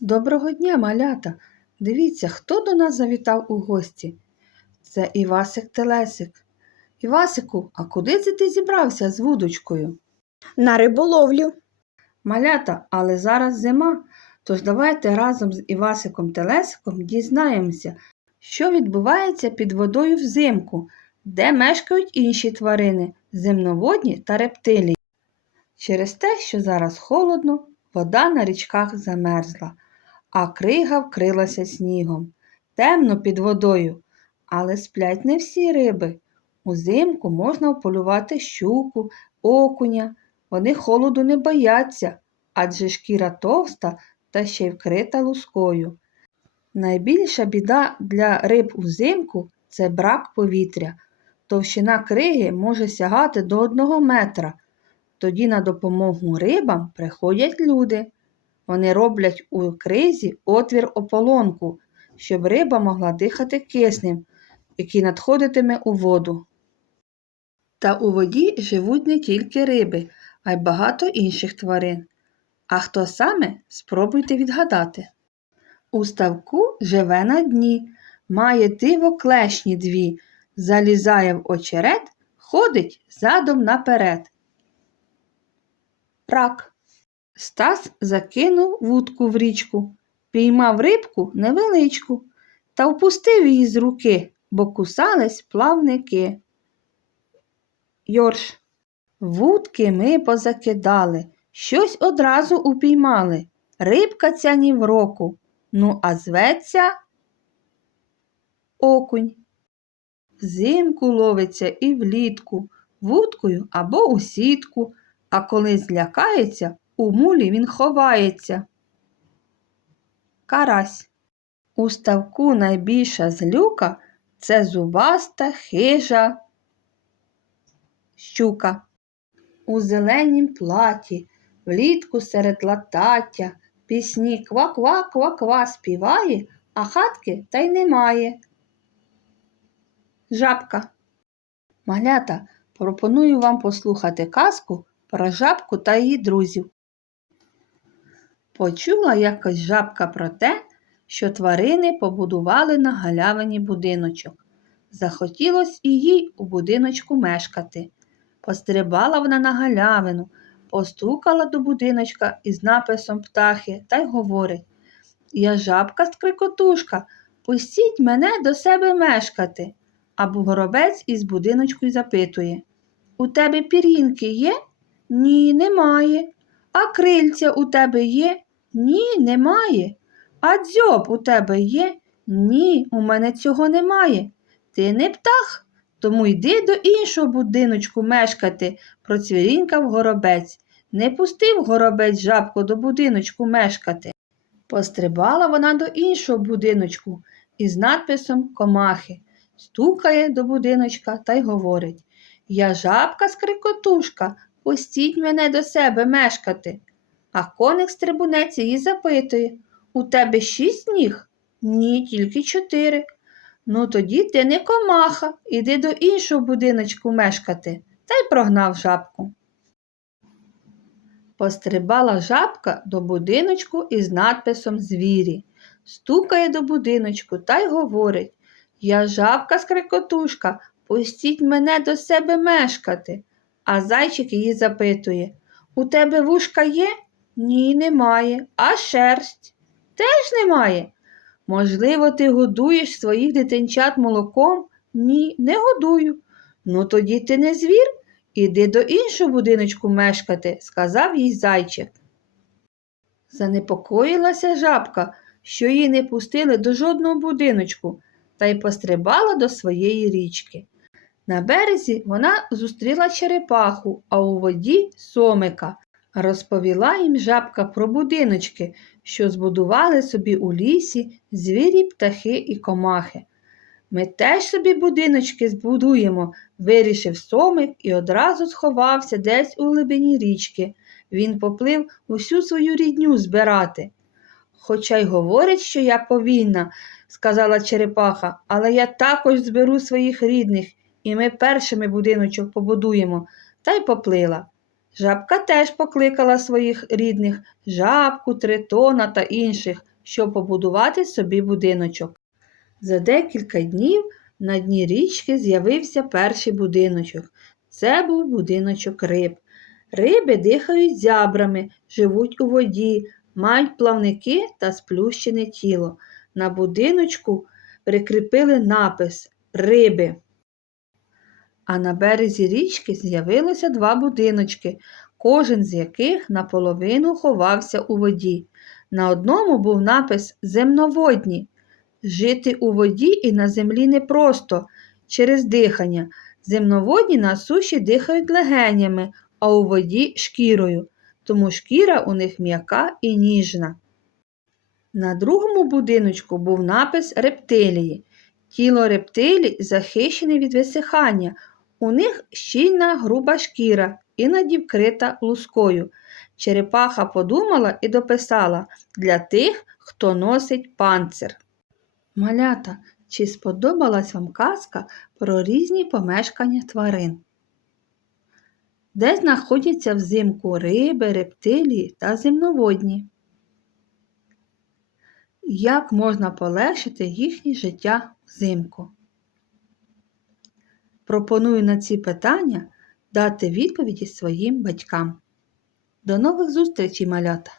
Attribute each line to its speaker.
Speaker 1: Доброго дня, малята! Дивіться, хто до нас завітав у гості. Це Івасик Телесик. Івасику, а куди це ти зібрався з вудочкою?
Speaker 2: На риболовлю.
Speaker 1: Малята, але зараз зима. Тож давайте разом з Івасиком Телесиком дізнаємося, що відбувається під водою взимку, де мешкають інші тварини земноводні та рептилії. Через те, що зараз холодно, вода на річках замерзла, а крига вкрилася снігом. Темно під водою, але сплять не всі риби. Узимку можна вполювати щуку, окуня. Вони холоду не бояться, адже шкіра товста та ще й вкрита лускою. Найбільша біда для риб узимку це брак повітря. Товщина криги може сягати до одного метра. Тоді на допомогу рибам приходять люди. Вони роблять у кризі отвір ополонку, щоб риба могла дихати киснем, який надходитиме у воду. Та у воді живуть не тільки риби, а й багато інших тварин. А хто саме, спробуйте відгадати. У ставку живе на дні, має диво клешні дві, залізає в очерет, ходить задом наперед. Рак. Стас закинув вудку в річку, піймав рибку невеличку та впустив її з руки, бо кусались плавники. Йорш. Вудки ми позакидали, щось одразу упіймали. Рибка ця ні в року, ну а зветься окунь. Взимку ловиться і влітку, вудкою або у сітку, а коли злякається, у мулі він ховається. Карась. У ставку найбільша злюка це зубаста хижа щука. У зеленім платі, влітку серед латаття, пісні ква-ква-ква-ква співає, а хатки та й немає. Жабка. Малята, пропоную вам послухати казку про жабку та її друзів. Почула якось жабка про те, що тварини побудували на галявині будиночок. Захотілось і їй у будиночку мешкати. Пострибала вона на галявину, постукала до будиночка із написом птахи та й говорить Я жабка скрикотушка, пустіть мене до себе мешкати. А горобець із будиночку й запитує У тебе пір'їнки є? Ні, немає. А крильця у тебе є? Ні, немає. А дзьоб у тебе є? Ні, у мене цього немає. Ти не птах, тому йди до іншого будиночку мешкати, процвірінькав горобець. Не пустив горобець жабку до будиночку мешкати. Пострибала вона до іншого будиночку із надписом комахи, стукає до будиночка та й говорить Я жабка скрикотушка, пустіть мене до себе мешкати. А коник стрибунець її запитує У тебе шість ніг? Ні, тільки чотири. Ну тоді ти не комаха, іди до іншого будиночку мешкати, та й прогнав жабку. Пострибала жабка до будиночку із надписом Звірі, стукає до будиночку та й говорить Я жабка скрикотушка, пустіть мене до себе мешкати. А зайчик її запитує У тебе вушка є? Ні, немає. А шерсть? Теж немає. Можливо, ти годуєш своїх дитинчат молоком? Ні, не годую. Ну тоді ти не звір, іди до іншого будиночку мешкати, сказав їй зайчик. Занепокоїлася жабка, що її не пустили до жодного будиночку, та й пострибала до своєї річки. На березі вона зустріла черепаху, а у воді сомика. Розповіла їм жабка про будиночки, що збудували собі у лісі звірі, птахи і комахи. Ми теж собі будиночки збудуємо, вирішив сомик і одразу сховався десь у глибині річки. Він поплив усю свою рідню збирати. Хоча й говорить, що я повільна, сказала черепаха, але я також зберу своїх рідних, і ми першими будиночок побудуємо, та й поплила. Жабка теж покликала своїх рідних жабку, тритона та інших, щоб побудувати собі будиночок. За декілька днів на дні річки з'явився перший будиночок. Це був будиночок риб. Риби дихають зябрами, живуть у воді, мають плавники та сплющене тіло. На будиночку прикріпили напис Риби. А на березі річки з'явилося два будиночки, кожен з яких наполовину ховався у воді. На одному був напис Земноводні. Жити у воді і на землі непросто через дихання. Земноводні на суші дихають легенями, а у воді шкірою, тому шкіра у них м'яка і ніжна. На другому будиночку був напис рептилії. Тіло рептилій захищене від висихання. У них щільна груба шкіра, іноді вкрита лускою. Черепаха подумала і дописала для тих, хто носить панцир. Малята, чи сподобалась вам казка про різні помешкання тварин? Де знаходяться взимку риби, рептилії та земноводні? Як можна полегшити їхнє життя взимку? Пропоную на ці питання дати відповіді своїм батькам. До нових зустрічей, малята!